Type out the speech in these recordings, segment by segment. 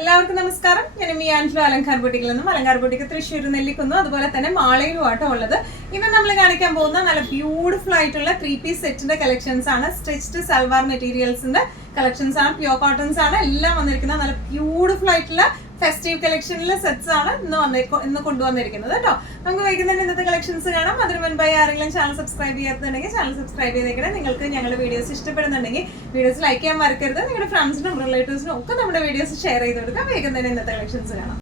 എല്ലാവർക്കും നമസ്കാരം. ഞാൻ മിയാൻജു അലങ്കാർ ബുട്ടിക്കിൽ നിന്നും അലങ്കാർ ബുട്ടിക്ക് തൃശ്ശൂർ നെല്ലിക്കുന്നു, അതുപോലെ തന്നെ മാളയിലുമാട്ടോ ഉള്ളത്. ഇന്ന് നമ്മൾ കാണിക്കാൻ പോകുന്ന നല്ല ബ്യൂട്ടിഫുൾ ആയിട്ടുള്ള 3 പീസ് സെറ്റിന്റെ കളക്ഷൻസ് ആണ്. സ്റ്റിച്ച്ഡ് സൽവാർ മെറ്റീരിയൽസിന്റെ കളക്ഷൻസ് ആണ്. പ്യൂർ കോട്ടൺസ് ആണ് എല്ലാം വന്നിരിക്കുന്നത്. നല്ല ബ്യൂട്ടിഫുൾ ആയിട്ടുള്ള ഫെസ്റ്റീവ് കളക്ഷനിലെ സെറ്റ്സ് ആണ് ഇന്ന് കൊണ്ടുവന്നിരിക്കുന്നത് കേട്ടോ. നമുക്ക് വൈകുന്നേരം ഇന്നത്തെ കളക്ഷൻസ് കാണാം. അതിന് മുൻപായി ആരെങ്കിലും ചാനൽ സബ്സ്ക്രൈബ് ചെയ്യാത്തുണ്ടെങ്കിൽ ചാനൽ സബ്സ്ക്രൈബ് ചെയ്തേക്കണേ. നിങ്ങൾക്ക് ഞങ്ങളുടെ വീഡിയോസ് ഇഷ്ടപ്പെടുന്നുണ്ടെങ്കിൽ വീഡിയോസ് ലൈക്ക് ചെയ്യാൻ മറക്കരുത്. നിങ്ങളുടെ ഫ്രണ്ട്സിനും റിലേറ്റീവ്സിനും ഒക്കെ നമ്മുടെ വീഡിയോസ് ഷെയർ ചെയ്ത് കൊടുക്കാം. വൈകുന്നേരം ഇന്നത്തെ കളക്ഷൻസ് കാണാം.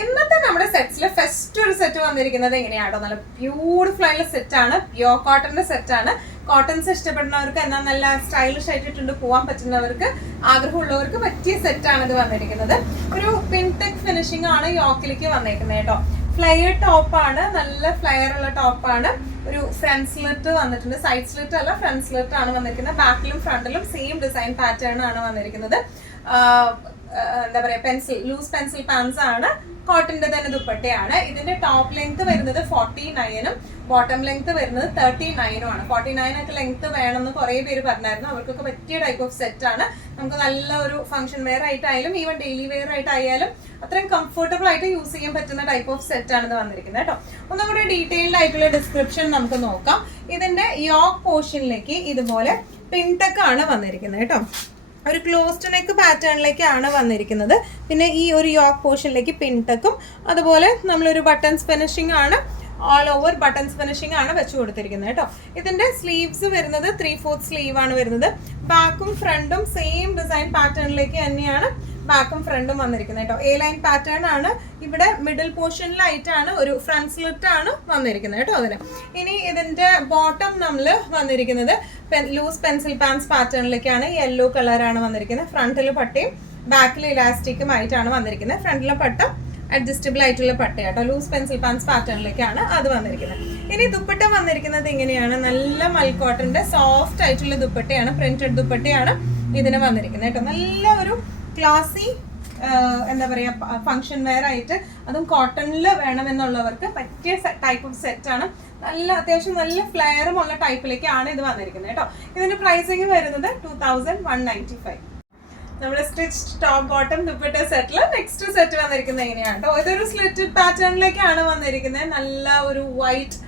ഇന്നത്തെ നമ്മുടെ സെറ്റ്സിൽ ഫസ്റ്റ് ഒരു സെറ്റ് വന്നിരിക്കുന്നത് എങ്ങനെയാണോ, നല്ല ബ്യൂട്ടിഫുൾ ആയിട്ടുള്ള സെറ്റ് ആണ്. പ്യൂർ കോട്ടന്റെ സെറ്റ് ആണ്. കോട്ടൺസ് ഇഷ്ടപ്പെടുന്നവർക്ക്, എന്നാൽ നല്ല സ്റ്റൈലിഷ് ആയിട്ടുണ്ട് പോകാൻ പറ്റുന്നവർക്ക്, ആഗ്രഹമുള്ളവർക്ക് പറ്റിയ സെറ്റ് ആണ് ഇത് വന്നിരിക്കുന്നത്. ഒരു പിൻടെക് ഫിനിഷിംഗ് ആണ് യോക്കിലേക്ക് വന്നേക്കുന്നത് കേട്ടോ. ഫ്ലയർ ടോപ്പ് ആണ്, നല്ല ഫ്ലയർ ഉള്ള ടോപ്പാണ്. ഒരു ഫ്രണ്ട് സ്ലിറ്റ് വന്നിട്ടുണ്ട്, സൈഡ് സ്ലിറ്റ് അല്ല ഫ്രണ്ട് സ്ലിറ്റ് ആണ് വന്നിരിക്കുന്നത്. ബാക്കിലും ഫ്രണ്ടിലും സെയിം ഡിസൈൻ പാറ്റേൺ ആണ് വന്നിരിക്കുന്നത്. എന്താ പറയാ, ലൂസ് പെൻസിൽ പാൻസ് ആണ്. കോട്ടന്റെ തന്നെ ദുപ്പട്ടയാണ്. ഇതിന്റെ ടോപ്പ് ലെങ്ത് വരുന്നത് 49ഉം ബോട്ടം ലെങ്ത് വരുന്നത് 39ഉം ആണ്. 49 ഒക്കെ ലെങ്ത് വേണമെന്ന് കുറെ പേര് പറഞ്ഞായിരുന്നു. അവർക്കൊക്കെ പറ്റിയ ടൈപ്പ് ഓഫ് സെറ്റ് ആണ്. നമുക്ക് നല്ല ഒരു ഫംഗ്ഷൻ വെയർ ആയിട്ടായാലും ഈവൻ ഡെയിലി വെയർ ആയിട്ടായാലും അത്രയും കംഫർട്ടബിൾ ആയിട്ട് യൂസ് ചെയ്യാൻ പറ്റുന്ന ടൈപ്പ് ഓഫ് സെറ്റ് ആണ് ഇത് വന്നിരിക്കുന്നത് കേട്ടോ. ഒന്നും കൂടി ഡീറ്റെയിൽഡ് ആയിട്ടുള്ള ഡിസ്ക്രിപ്ഷൻ നമുക്ക് നോക്കാം. ഇതിന്റെ യോക്ക് പോർഷനിലേക്ക് ഇതുപോലെ പിൻടെക് ആണ് വന്നിരിക്കുന്നത് കേട്ടോ. ഒരു ക്ലോസ്ഡ് നെക്ക് പാറ്റേണിലേക്കാണ് വന്നിരിക്കുന്നത്. പിന്നെ ഈ ഒരു യോക്ക് പോർഷനിലേക്ക് പിൻടെക്കും, അതുപോലെ നമ്മളൊരു ബട്ടൺസ് ഫിനിഷിംഗ് ആണ്, ഓൾ ഓവർ ബട്ടൺസ് ഫിനിഷിംഗ് ആണ് വെച്ച് കൊടുത്തിരിക്കുന്നത് കേട്ടോ. ഇതിന്റെ സ്ലീവ്സ് വരുന്നത് 3/4 സ്ലീവ് ആണ് വരുന്നത്. ബാക്കും ഫ്രണ്ടും സെയിം ഡിസൈൻ പാറ്റേണിലേക്ക് തന്നെയാണ് ബാക്കും ഫ്രണ്ടും വന്നിരിക്കുന്നത് കേട്ടോ. എ ലൈൻ പാറ്റേൺ ആണ്. ഇവിടെ മിഡിൽ പോർഷനിലായിട്ടാണ് ഒരു ഫ്രണ്ട് സ്ലിറ്റ് ആണ് വന്നിരിക്കുന്നത് കേട്ടോ. അതിന് ഇനി ഇതിന്റെ ബോട്ടം നമ്മൾ വന്നിരിക്കുന്നത് ലൂസ് പെൻസിൽ പാൻസ് പാറ്റേണിലേക്കാണ്. യെല്ലോ കളറാണ് വന്നിരിക്കുന്നത്. ഫ്രണ്ടിൽ പട്ടയും ബാക്കിൽ ഇലാസ്റ്റിക്കും ആയിട്ടാണ് വന്നിരിക്കുന്നത്. ഫ്രണ്ടിലെ പട്ട അഡ്ജസ്റ്റബിൾ ആയിട്ടുള്ള പട്ടയാട്ടോ. ലൂസ് പെൻസിൽ പാൻസ് പാറ്റേണിലേക്കാണ് അത് വന്നിരിക്കുന്നത്. ഇനി ദുപ്പട്ട വന്നിരിക്കുന്നത് ഇങ്ങനെയാണ്. നല്ല മൽക്കോട്ടന്റെ സോഫ്റ്റ് ആയിട്ടുള്ള ദുപ്പട്ടയാണ്, പ്രിന്റഡ് ദുപ്പട്ടയാണ് ഇതിന് വന്നിരിക്കുന്നത് കേട്ടോ. നല്ല ഒരു ക്ലാസി എന്താ പറയാ, ഫംഗ്ഷൻ വെയർ ആയിട്ട്, അതും കോട്ടണിൽ വേണമെന്നുള്ളവർക്ക് പറ്റിയ ടൈപ്പ് ഓഫ് സെറ്റ് ആണ്. നല്ല അത്യാവശ്യം നല്ല ഫ്ലെയറും ഉള്ള ടൈപ്പിലേക്കാണ് ഇത് വന്നിരിക്കുന്നത് കേട്ടോ. ഇതിന്റെ പ്രൈസിങ് വരുന്നത് 2195. നമ്മുടെ സ്റ്റിച്ച് ടോപ്പ് ബോട്ടം ദുപ്പട്ട സെറ്റില് നെക്സ്റ്റ് സെറ്റ് വന്നിരിക്കുന്നത് എങ്ങനെയാണ് കേട്ടോ. ഇതൊരു സ്ലിറ്റഡ് പാറ്റേണിലേക്കാണ് വന്നിരിക്കുന്നത്. നല്ല ഒരു വൈറ്റ്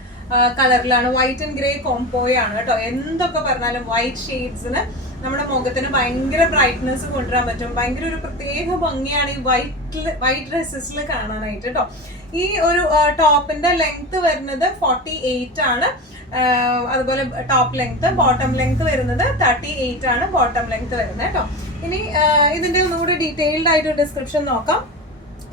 കളറിലാണ്, വൈറ്റ് ആൻഡ് ഗ്രേ കോംബോയാണ് കേട്ടോ. എന്തൊക്കെ പറഞ്ഞാലും വൈറ്റ് ഷെയ്ഡ്സിന് നമ്മുടെ മുഖത്തിന് ഭയങ്കര ബ്രൈറ്റ്നെസ് കൊണ്ടുവരാൻ പറ്റും. ഭയങ്കര ഒരു പ്രത്യേക ഭംഗിയാണ് ഈ വൈറ്റ് ഡ്രസ്സസിൽ കാണാനായിട്ട് കേട്ടോ. ഈ ഒരു ടോപ്പിന്റെ ലെങ്ത് വരുന്നത് 48 ആണ്. അതുപോലെ ടോപ്പ് ലെങ്ത്, ബോട്ടം ലെങ്ത് വരുന്നത് 38 ആണ് ബോട്ടം ലെങ്ത് വരുന്നത് കേട്ടോ. ഇനി ഇതിന്റെ ഒന്നുകൂടി ഡീറ്റെയിൽഡ് ആയിട്ട് ഡിസ്ക്രിപ്ഷൻ നോക്കാം.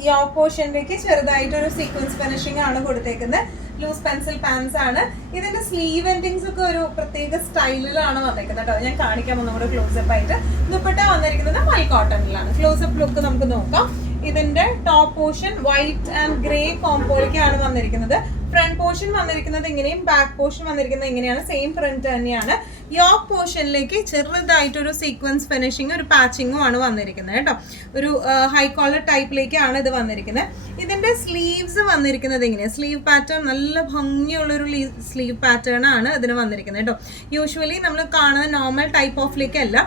യോക്ക് പോർഷനിലേക്ക് ചെറുതായിട്ടൊരു സീക്വൻസ് ഫിനിഷിംഗ് ആണ് കൊടുത്തേക്കുന്നത്. ലൂസ് പെൻസിൽ പാൻസ് ആണ്. ഇതിന്റെ സ്ലീവ് എൻഡിങ്സ് ഒക്കെ ഒരു പ്രത്യേക സ്റ്റൈലിലാണ് വന്നിരിക്കുന്നത് കേട്ടോ. ഞാൻ കാണിക്കാം ഒന്നുകൂടെ ക്ലോസപ്പ് ആയിട്ട്. ദുപ്പട്ട വന്നിരിക്കുന്നത് മൽ കോട്ടണിലാണ്. ക്ലോസപ്പ് ലുക്ക് നമുക്ക് നോക്കാം. ഇതിന്റെ top portion white and grey കോംബോയിലേക്കാണ് വന്നിരിക്കുന്നത്. ഫ്രണ്ട് പോർഷൻ വന്നിരിക്കുന്നത് ഇങ്ങനെയും ബാക്ക് പോർഷൻ വന്നിരിക്കുന്നത് ഇങ്ങനെയാണ്. സെയിം പ്രിന്റ് തന്നെയാണ്. യോക്ക് പോർഷനിലേക്ക് ചെറുതായിട്ടൊരു സീക്വൻസ് ഫിനിഷിങ്, ഒരു പാച്ചിങ്ങും ആണ് വന്നിരിക്കുന്നത് കേട്ടോ. ഒരു ഹൈ കോളർ ടൈപ്പിലേക്കാണ് ഇത് വന്നിരിക്കുന്നത്. ഇതിന്റെ സ്ലീവ്സ് വന്നിരിക്കുന്നത് ഇങ്ങനെയാണ്. സ്ലീവ് പാറ്റേൺ നല്ല ഭംഗിയുള്ളൊരു സ്ലീവ് പാറ്റേൺ ആണ് ഇതിന് വന്നിരിക്കുന്നത് കേട്ടോ. യൂഷ്വലി നമ്മൾ കാണുന്ന നോർമൽ ടൈപ്പ് ഓഫിലേക്കല്ല.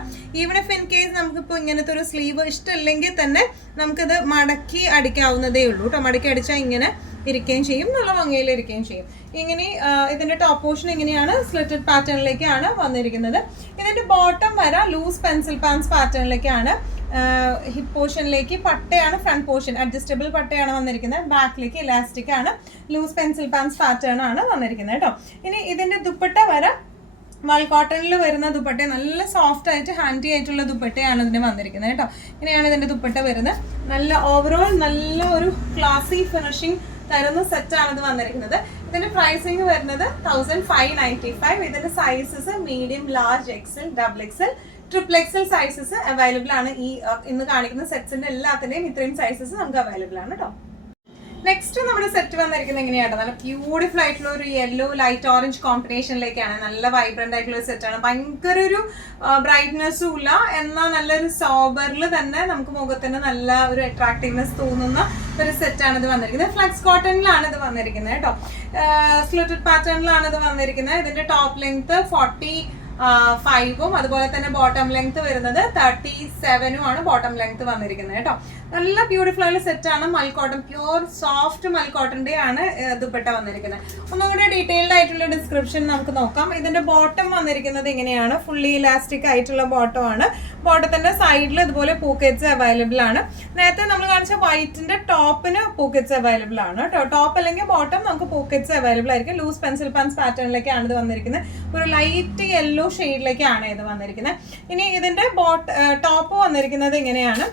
ഈവൻ ഇഫ് ഇൻ കേസ് നമുക്കിപ്പോൾ ഇങ്ങനത്തെ ഒരു സ്ലീവ് ഇഷ്ടമില്ലെങ്കിൽ തന്നെ നമുക്കിത് മടക്കി അടിക്കാവുന്നതേ ഉള്ളൂ കേട്ടോ. മടക്കി അടിച്ചാൽ ഇങ്ങനെ ഇരിക്കുകയും ചെയ്യും, നല്ല ഭംഗിയിൽ ഇരിക്കുകയും ചെയ്യും. ഇങ്ങനെ ഇതിന്റെ ടോപ്പ് പോർഷൻ ഇങ്ങനെയാണ്, സ്ലിറ്റഡ് പാറ്റേണിലേക്കാണ് വന്നിരിക്കുന്നത്. ഇതിന്റെ ബോട്ടം വര ലൂസ് പെൻസിൽ പാൻസ് പാറ്റേണിലേക്കാണ്. ഹിപ്പ് പോർഷനിലേക്ക് പട്ടയാണ്, ഫ്രണ്ട് പോർഷൻ അഡ്ജസ്റ്റബിൾ പട്ടയാണ് വന്നിരിക്കുന്നത്. ബാക്കിലേക്ക് ഇലാസ്റ്റിക് ആണ്, ലൂസ് പെൻസിൽ പാൻസ് പാറ്റേൺ ആണ് വന്നിരിക്കുന്നത് കേട്ടോ. ഇനി ഇതിന്റെ ദുപ്പട്ട വര മൽ കോട്ടണിൽ വരുന്ന ദുപ്പട്ട, നല്ല സോഫ്റ്റ് ആയിട്ട് ഹാൻഡി ആയിട്ടുള്ള ദുപ്പട്ടയാണ് ഇതിന് വന്നിരിക്കുന്നത് കേട്ടോ. ഇങ്ങനെയാണ് ഇതിന്റെ ദുപ്പട്ട വരുന്നത്. നല്ല ഓവറോൾ നല്ല ഒരു ക്ലാസി ഫിനിഷിംഗ് തരുന്ന സെറ്റാണ് ഇത് വന്നിരിക്കുന്നത്. ഇതിന്റെ പ്രൈസിങ് വരുന്നത് 1595. ഇതിന്റെ sizes medium, large, XL, double XL, triple XL sizes available ആണ്. ഈ ഇന്ന് കാണിക്കുന്ന സെറ്റ്സിന്റെ എല്ലാത്തിന്റെയും ഇത്രയും സൈസസ് നമുക്ക് അവൈലബിൾ ആണ് കേട്ടോ. നെക്സ്റ്റ് നമ്മുടെ സെറ്റ് വന്നിരിക്കുന്നത് എങ്ങനെയാണ്, നല്ല ബ്യൂട്ടിഫുൾ ആയിട്ടുള്ള ഒരു യെല്ലോ ലൈറ്റ് ഓറഞ്ച് കോമ്പിനേഷനിലേക്കാണ്. നല്ല വൈബ്രന്റ് ആയിട്ടുള്ള ഒരു സെറ്റാണ്. ഭയങ്കര ഒരു ബ്രൈറ്റ്നെസ്സും ഇല്ല, എന്നാൽ നല്ലൊരു സോബറിൽ തന്നെ നമുക്ക് മുഖത്തിന് നല്ല ഒരു അട്രാക്റ്റീവ്നെസ് തോന്നുന്ന ഒരു സെറ്റാണ് ഇത് വന്നിരിക്കുന്നത്. ഫ്ലെക്സ് കോട്ടണിലാണ് ഇത് വന്നിരിക്കുന്നത് കേട്ടോ. സ്ലിറ്റഡ് പാറ്റേണിലാണ് ഇത് വന്നിരിക്കുന്നത്. ഇതിന്റെ ടോപ്പ് ലെങ്ത് 40 5ഉം അതുപോലെ തന്നെ ബോട്ടം ലെങ്ത് വരുന്നത് 37ഉം ആണ് ബോട്ടം ലെങ്ത് വന്നിരിക്കുന്നത് കേട്ടോ. നല്ല ബ്യൂട്ടിഫുൾ ആയ സെറ്റാണ്. മൽക്കോട്ടൺ, പ്യൂർ സോഫ്റ്റ് മൽക്കോട്ടന്റെ ആണ് ദുപ്പട്ട വന്നിരിക്കുന്നത്. ഒന്നുകൂടെ ഡീറ്റെയിൽഡ് ആയിട്ടുള്ള ഡിസ്ക്രിപ്ഷൻ നമുക്ക് നോക്കാം. ഇതിന്റെ ബോട്ടം വന്നിരിക്കുന്നത് ഇങ്ങനെയാണ്. ഫുള്ളി ഇലാസ്റ്റിക് ആയിട്ടുള്ള ബോട്ടം ആണ്. ബോട്ടത്തിന്റെ സൈഡിൽ ഇതുപോലെ പോക്കറ്റ്സ് അവൈലബിൾ ആണ്. നേരത്തെ നമ്മൾ കാണിച്ച വൈറ്റിന്റെ ടോപ്പിന് പോക്കറ്റ്സ് അവൈലബിൾ ആണ് കേട്ടോ. ടോപ്പ് അല്ലെങ്കിൽ ബോട്ടം നമുക്ക് പോക്കറ്റ്സ് അവൈലബിൾ ആയിരിക്കും. ലൂസ് പെൻസിൽ പാൻസ് പാറ്റേണിലേക്കാണ് ഇത് വന്നിരിക്കുന്നത്. ഒരു ലൈറ്റ് യെല്ലോ ഷെയ്ഡിലേക്കാണ് ഇത് വന്നിരിക്കുന്നത്. ഇനി ഇതിന്റെ ടോപ്പ് വന്നിരിക്കുന്നത് ഇങ്ങനെയാണ്.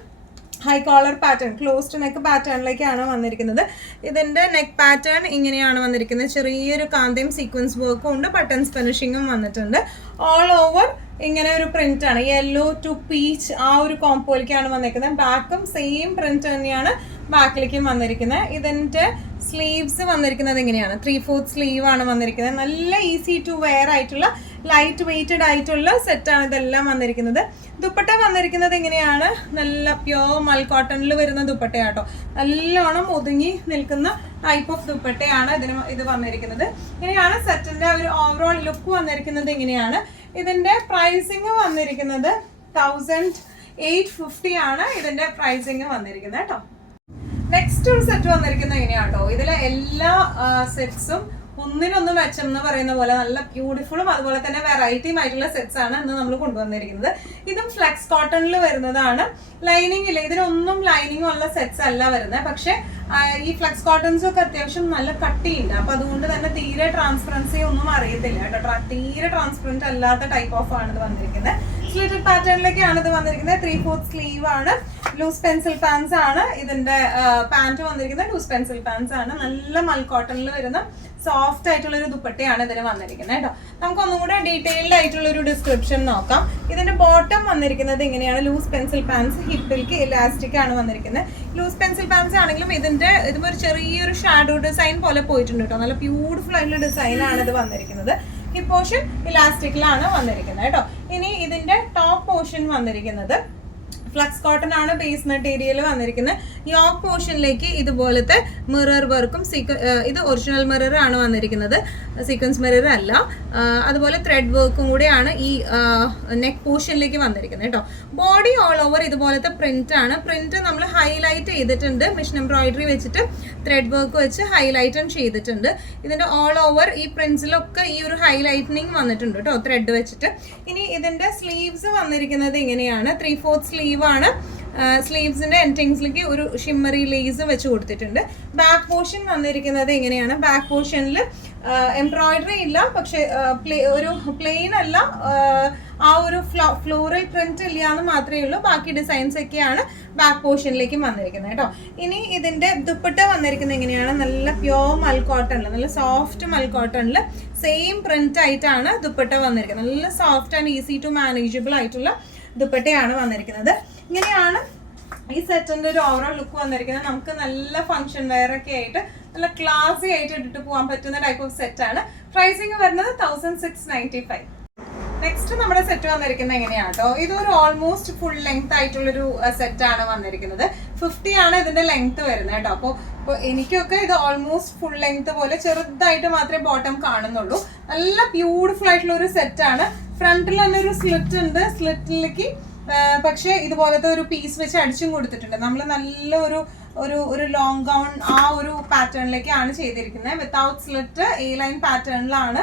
High collar pattern, closed neck പാറ്റേണിലേക്കാണ് വന്നിരിക്കുന്നത്. ഇതിന്റെ നെക്ക് പാറ്റേൺ ഇങ്ങനെയാണ് വന്നിരിക്കുന്നത്. ചെറിയൊരു കാന്തയും സീക്വൻസ് വർക്കും ഉണ്ട്, ബട്ടൺസ് ഫിനിഷിങ്ങും വന്നിട്ടുണ്ട്. ഓൾ ഓവർ ഇങ്ങനെ ഒരു പ്രിന്റ് ആണ്. യെല്ലോ ടു പീച്ച് ആ ഒരു കോമ്പോയിലേക്കാണ് വന്നിരിക്കുന്നത്. ബാക്കും സെയിം പ്രിന്റ് തന്നെയാണ് ബാക്കിലേക്കും വന്നിരിക്കുന്നത്. ഇതിന്റെ സ്ലീവ്സ് വന്നിരിക്കുന്നത് ഇങ്ങനെയാണ്. 3/4 സ്ലീവ് ആണ് വന്നിരിക്കുന്നത്. നല്ല ഈസി ടു വെയർ ആയിട്ടുള്ള ലൈറ്റ് വെയ്റ്റഡ് ആയിട്ടുള്ള സെറ്റാണ് ഇതെല്ലാം വന്നിരിക്കുന്നത്. ദുപ്പട്ട വന്നിരിക്കുന്നത് ഇങ്ങനെയാണ്. നല്ല പ്യോർ മൽക്കോട്ടണിൽ വരുന്ന ദുപ്പട്ടയാട്ടോ. നല്ലോണം ഒതുങ്ങി നിൽക്കുന്ന ടൈപ്പ് ഓഫ് ദുപ്പട്ടയാണ് ഇത് വന്നിരിക്കുന്നത്. ഇങ്ങനെയാണ് സെറ്റിന്റെ ഒരു ഓവറോൾ ലുക്ക് വന്നിരിക്കുന്നത്. ഇങ്ങനെയാണ് ഇതിന്റെ പ്രൈസിങ് വന്നിരിക്കുന്നത് 1850 ആണ് ഇതിന്റെ പ്രൈസിങ് വന്നിരിക്കുന്നത് കേട്ടോ. നെക്സ്റ്റ് ഒരു സെറ്റ് വന്നിരിക്കുന്നത് ഇങ്ങനെയാട്ടോ. ഇതിലെ എല്ലാ സെറ്റ്സും ഒന്നിനൊന്നും മെച്ചം എന്ന് പറയുന്ന പോലെ നല്ല ബ്യൂട്ടിഫുള്ളും അതുപോലെ തന്നെ വെറൈറ്റിയും ആയിട്ടുള്ള സെറ്റ്സ് ആണ് ഇന്ന് നമ്മൾ കൊണ്ടുവന്നിരിക്കുന്നത്. ഇതും ഫ്ലെക്സ് കോട്ടണിൽ വരുന്നതാണ്. ലൈനിങ് ഇല്ല, ഇതിനൊന്നും ലൈനിങ് ഉള്ള സെറ്റ്സ് അല്ല വരുന്നത്. പക്ഷെ ഈ ഫ്ലെക്സ് കോട്ടൺസും ഒക്കെ അത്യാവശ്യം നല്ല കട്ടിയില്ല. അപ്പൊ അതുകൊണ്ട് തന്നെ തീരെ ട്രാൻസ്പെറൻസി ഒന്നും അറിയത്തില്ല കേട്ടോ. തീരെ ട്രാൻസ്പെറന്റ് അല്ലാത്ത ടൈപ്പ് ഓഫ് ആണ് ഇത് വന്നിരിക്കുന്നത്. സ്ലിറ്റഡ് പാറ്റേണിലേക്കാണ് ഇത് വന്നിരിക്കുന്നത്. 3/4 സ്ലീവ് ആണ്. ലൂസ് പെൻസിൽ പാൻസ് ആണ്. ഇതിന്റെ പാന്റ് വന്നിരിക്കുന്നത് ലൂസ് പെൻസിൽ പാൻസ് ആണ്. നല്ല മൽക്കോട്ടണിൽ വരുന്ന സോഫ്റ്റ് ആയിട്ടുള്ള ഒരു ദുപ്പട്ടയാണ് ഇതിന് വന്നിരിക്കുന്നത് കേട്ടോ. നമുക്ക് ഒന്നും കൂടെ ഡീറ്റെയിൽഡ് ആയിട്ടുള്ള ഒരു ഡിസ്ക്രിപ്ഷൻ നോക്കാം. ഇതിന്റെ ബോട്ടം വന്നിരിക്കുന്നത് ഇങ്ങനെയാണ്. ലൂസ് പെൻസിൽ പാൻസ്, ഹിപ്പിലേക്ക് ഇലാസ്റ്റിക് ആണ് വന്നിരിക്കുന്നത്. ലൂസ് പെൻസിൽ പാൻസ് ആണെങ്കിലും ഇതും ഒരു ചെറിയൊരു ഷാഡോ ഡിസൈൻ പോലെ പോയിട്ടുണ്ട് കേട്ടോ. നല്ല ബ്യൂട്ടിഫുൾ ആയിട്ടുള്ള ഡിസൈൻ ആണ് ഇത് വന്നിരിക്കുന്നത്. ഈ പോർഷൻ ഇലാസ്റ്റിക്കിലാണ് വന്നിരിക്കുന്നത് കേട്ടോ. ഇനി ഇതിന്റെ ടോപ്പ് പോർഷൻ വന്നിരിക്കുന്നത് ഫ്ലക്സ് കോട്ടൺ ആണ് ബേസ് മെറ്റീരിയൽ വന്നിരിക്കുന്നത്. യോക്ക് പോർഷനിലേക്ക് ഇതുപോലത്തെ മിറർ വർക്കും ഇത് ഒറിജിനൽ മിറർ ആണ് വന്നിരിക്കുന്നത്, സീക്വൻസ് മിറർ അല്ല. അതുപോലെ ത്രെഡ് വർക്കും കൂടെയാണ് ഈ നെക്ക് പോർഷനിലേക്ക് വന്നിരിക്കുന്നത് കേട്ടോ. ബോഡി ഓൾ ഓവർ ഇതുപോലത്തെ പ്രിന്റ് ആണ്. പ്രിന്റ് നമ്മൾ ഹൈലൈറ്റ് ചെയ്തിട്ടുണ്ട്. മെഷീൻ എംബ്രോയിഡറി വെച്ചിട്ട് ത്രെഡ് വർക്ക് വെച്ച് ഹൈലൈറ്റും ചെയ്തിട്ടുണ്ട്. ഇതിന്റെ ഓൾ ഓവർ ഈ പ്രിന്റ്സിലൊക്കെ ഈ ഒരു ഹൈലൈറ്റനിങ് വന്നിട്ടുണ്ട് കേട്ടോ, ത്രെഡ് വെച്ചിട്ട്. ഇനി ഇതിന്റെ സ്ലീവ്സ് വന്നിരിക്കുന്നത് ഇങ്ങനെയാണ്. 3/4 സ്ലീവ് ആണ്. സ്ലീവ്സിന്റെ എൻഡിങ്സിലേക്ക് ഒരു ഷിമ്മറി ലേസ് വെച്ച് കൊടുത്തിട്ടുണ്ട്. ബാക്ക് പോർഷൻ വന്നിരിക്കുന്നത് ഇങ്ങനെയാണ്. ബാക്ക് പോർഷനിൽ എംബ്രോയിഡറി ഇല്ല, പക്ഷെ ഒരു പ്ലെയിൻ അല്ല, ആ ഒരു ഫ്ലോറൽ പ്രിന്റ് ഇല്ല എന്ന് മാത്രമേ ഉള്ളൂ. ബാക്കി ഡിസൈൻസ് ഒക്കെയാണ് ബാക്ക് പോർഷനിലേക്ക് വന്നിരിക്കുന്നത് കേട്ടോ. ഇനി ഇതിന്റെ ദുപ്പട്ട വന്നിരിക്കുന്നത് എങ്ങനെയാണ്? നല്ല പ്യോർ മൽക്കോട്ടണിൽ, നല്ല സോഫ്റ്റ് മൽക്കോട്ടണിൽ സെയിം പ്രിന്റ് ആയിട്ടാണ് ദുപ്പട്ട വന്നിരിക്കുന്നത്. നല്ല soft and easy to manageable ആയിട്ടുള്ള ദുപ്പട്ടയാണ് വന്നിരിക്കുന്നത്. ഇങ്ങനെയാണ് ഈ സെറ്റിന്റെ ഒരു ഓവറോൾ ലുക്ക് വന്നിരിക്കുന്നത്. നമുക്ക് നല്ല ഫംഗ്ഷൻ വെയർ ഒക്കെ ആയിട്ട് നല്ല ക്ലാസി ആയിട്ട് ഇട്ടിട്ട് പോകാൻ പറ്റുന്ന ടൈപ്പ് ഓഫ് സെറ്റ് ആണ്. പ്രൈസിങ് വരുന്നത് 1695. നെക്സ്റ്റ് നമ്മുടെ സെറ്റ് വന്നിരിക്കുന്നത് എങ്ങനെയാണ് കേട്ടോ. ഇതൊരു ഓൾമോസ്റ്റ് ഫുൾ ലെങ്ത് ആയിട്ടുള്ളൊരു സെറ്റ് ആണ് വന്നിരിക്കുന്നത്. 50 ആണ് ഇതിന്റെ ലെങ്ത് വരുന്നത് കേട്ടോ. അപ്പോൾ എനിക്കൊക്കെ ഇത് ഓൾമോസ്റ്റ് ഫുൾ ലെങ്ത് പോലെ ചെറുതായിട്ട് മാത്രമേ ബോട്ടം കാണുന്നുള്ളൂ. നല്ല ബ്യൂട്ടിഫുൾ ആയിട്ടുള്ള ഒരു സെറ്റ് ആണ്. ഫ്രണ്ടിൽ തന്നെ ഒരു സ്ലിറ്റ് ഉണ്ട്. സ്ലിറ്റിലേക്ക് പക്ഷെ ഇതുപോലത്തെ ഒരു പീസ് വെച്ച് അടിച്ചും കൊടുത്തിട്ടുണ്ട്. നമ്മൾ നല്ല ഒരു ലോങ് ഗൗൺ ആ ഒരു പാറ്റേണിലേക്കാണ് ചെയ്തിരിക്കുന്നത്. വിത്തൗട്ട് സ്ലിറ്റ് എ ലൈൻ പാറ്റേണിലാണ്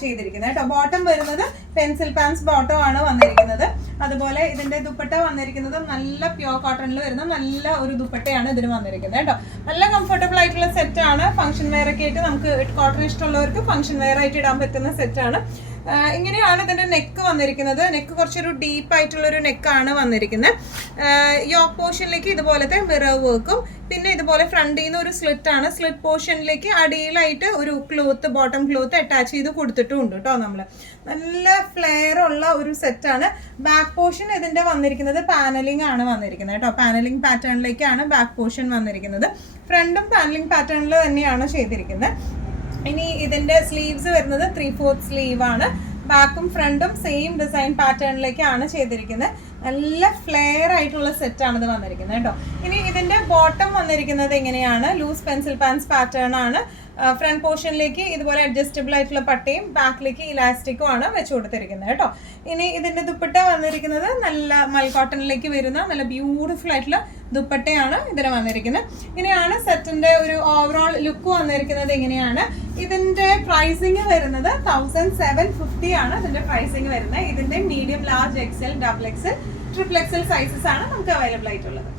ചെയ്തിരിക്കുന്നത് കേട്ടോ. ബോട്ടം വരുന്നത് പെൻസിൽ പാൻസ് ബോട്ടം ആണ് വന്നിരിക്കുന്നത്. അതുപോലെ ഇതിന്റെ ദുപ്പട്ട വന്നിരിക്കുന്നത് നല്ല പ്യോർ കോട്ടണിൽ വരുന്ന നല്ല ഒരു ദുപ്പട്ടയാണ് ഇതിന് വന്നിരിക്കുന്നത് കേട്ടോ. നല്ല കംഫർട്ടബിൾ ആയിട്ടുള്ള സെറ്റ് ആണ്. ഫംഗ്ഷൻ വെയർ ഒക്കെ ആയിട്ട് നമുക്ക് കോട്ടൺ ഇഷ്ടമുള്ളവർക്ക് ഫംഗ്ഷൻ വെയർ ആയിട്ട് ഇടാൻ പറ്റുന്ന സെറ്റ് ആണ്. ഇങ്ങനെയാണ് ഇതിന്റെ നെക്ക് വന്നിരിക്കുന്നത്. നെക്ക് കുറച്ചൊരു ഡീപ്പ് ആയിട്ടുള്ള ഒരു നെക്കാണ് വന്നിരിക്കുന്നത്. യോക്ക് പോർഷനിലേക്ക് ഇതുപോലത്തെ മിറർ വർക്കും പിന്നെ ഇതുപോലെ ഫ്രണ്ടിൽ നിന്ന് ഒരു സ്ലിറ്റ് ആണ്. സ്ലിറ്റ് പോർഷനിലേക്ക് അടിയിലായിട്ട് ഒരു ക്ലോത്ത്, ബോട്ടം ക്ലോത്ത് അറ്റാച്ച് ചെയ്ത് കൊടുത്തിട്ടുണ്ട് കേട്ടോ. നമ്മൾ നല്ല ഫ്ലെയർ ഉള്ള ഒരു സെറ്റാണ്. ബാക്ക് പോർഷൻ ഇതിന്റെ വന്നിരിക്കുന്നത് പാനലിംഗ് ആണ് വന്നിരിക്കുന്നത് കേട്ടോ. പാനലിംഗ് പാറ്റേണിലേക്കാണ് ബാക്ക് പോർഷൻ വന്നിരിക്കുന്നത്. ഫ്രണ്ടും പാനലിംഗ് പാറ്റേണിൽ തന്നെയാണ് ചെയ്തിരിക്കുന്നത്. ഇനി ഇതിന്റെ സ്ലീവ്സ് വരുന്നത് 3/4 സ്ലീവ് ആണ്. ബാക്കും ഫ്രണ്ടും സെയിം ഡിസൈൻ പാറ്റേണിലേക്കാണ് ചെയ്തിരിക്കുന്നത്. നല്ല ഫ്ലെയർ ആയിട്ടുള്ള സെറ്റ് ആണ് ഇത് വന്നിരിക്കുന്നത് കേട്ടോ. ഇനി ഇതിന്റെ ബോട്ടം വന്നിരിക്കുന്നത് എങ്ങനെയാണ്? ലൂസ് പെൻസിൽ പാൻസ് പാറ്റേൺ ആണ്. ഫ്രണ്ട് പോർഷനിലേക്ക് ഇതുപോലെ അഡ്ജസ്റ്റബിൾ ആയിട്ടുള്ള പട്ടയും ബാക്കിലേക്ക് ഇലാസ്റ്റിക്കും ആണ് വെച്ച് കൊടുത്തിരിക്കുന്നത് കേട്ടോ. ഇനി ഇതിന്റെ ദുപ്പട്ട വന്നിരിക്കുന്നത് നല്ല മൽക്കോട്ടണിലേക്ക് വരുന്ന നല്ല ബ്യൂട്ടിഫുൾ ആയിട്ടുള്ള ദുപ്പട്ടയാണ് ഇതിന് വന്നിരിക്കുന്നത്. ഇങ്ങനെയാണ് സെറ്റിന്റെ ഒരു ഓവറോൾ ലുക്ക് വന്നിരിക്കുന്നത്. ഇങ്ങനെയാണ് ഇതിന്റെ പ്രൈസിങ് വരുന്നത് 1750 ആണ് ഇതിന്റെ പ്രൈസിങ് വരുന്നത്. ഇതിന്റെ medium, large, XL, double XL, triple XL sizes ആണ് നമുക്ക് അവൈലബിൾ ആയിട്ടുള്ളത്.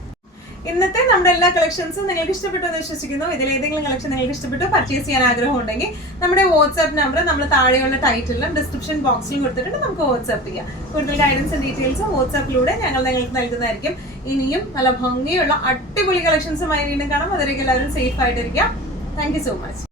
ഇന്നത്തെ നമ്മുടെ എല്ലാ കളക്ഷൻസും നിങ്ങൾക്ക് ഇഷ്ടപ്പെട്ടു എന്ന് വിശ്വസിക്കുന്നു. ഇതിൽ ഏതെങ്കിലും കളക്ഷൻ നിങ്ങൾക്ക് ഇഷ്ടപ്പെട്ടു പർച്ചേസ് ചെയ്യാൻ ആഗ്രഹം ഉണ്ടെങ്കിൽ നമ്മുടെ വാട്സ്ആപ്പ് നമ്പർ നമ്മൾ താഴെയുള്ള ടൈറ്റിലും ഡിസ്ക്രിപ്ഷൻ ബോക്സിലും കൊടുത്തിട്ടുണ്ട്. നമുക്ക് വാട്സ്ആപ്പ് ചെയ്യാം. കൂടുതൽ ഗൈഡൻസും ഡീറ്റെയിൽസും വാട്സ്ആപ്പിലൂടെ ഞങ്ങൾ നിങ്ങൾക്ക് നൽകുന്നതായിരിക്കും. ഇനിയും നല്ല ഭംഗിയുള്ള അടിപൊളി കളക്ഷൻസുമായി വീണ്ടും കാണാം. അതുവരെയും എല്ലാവരും സേഫ് ആയിട്ടിരിക്കാം. Thank you so much.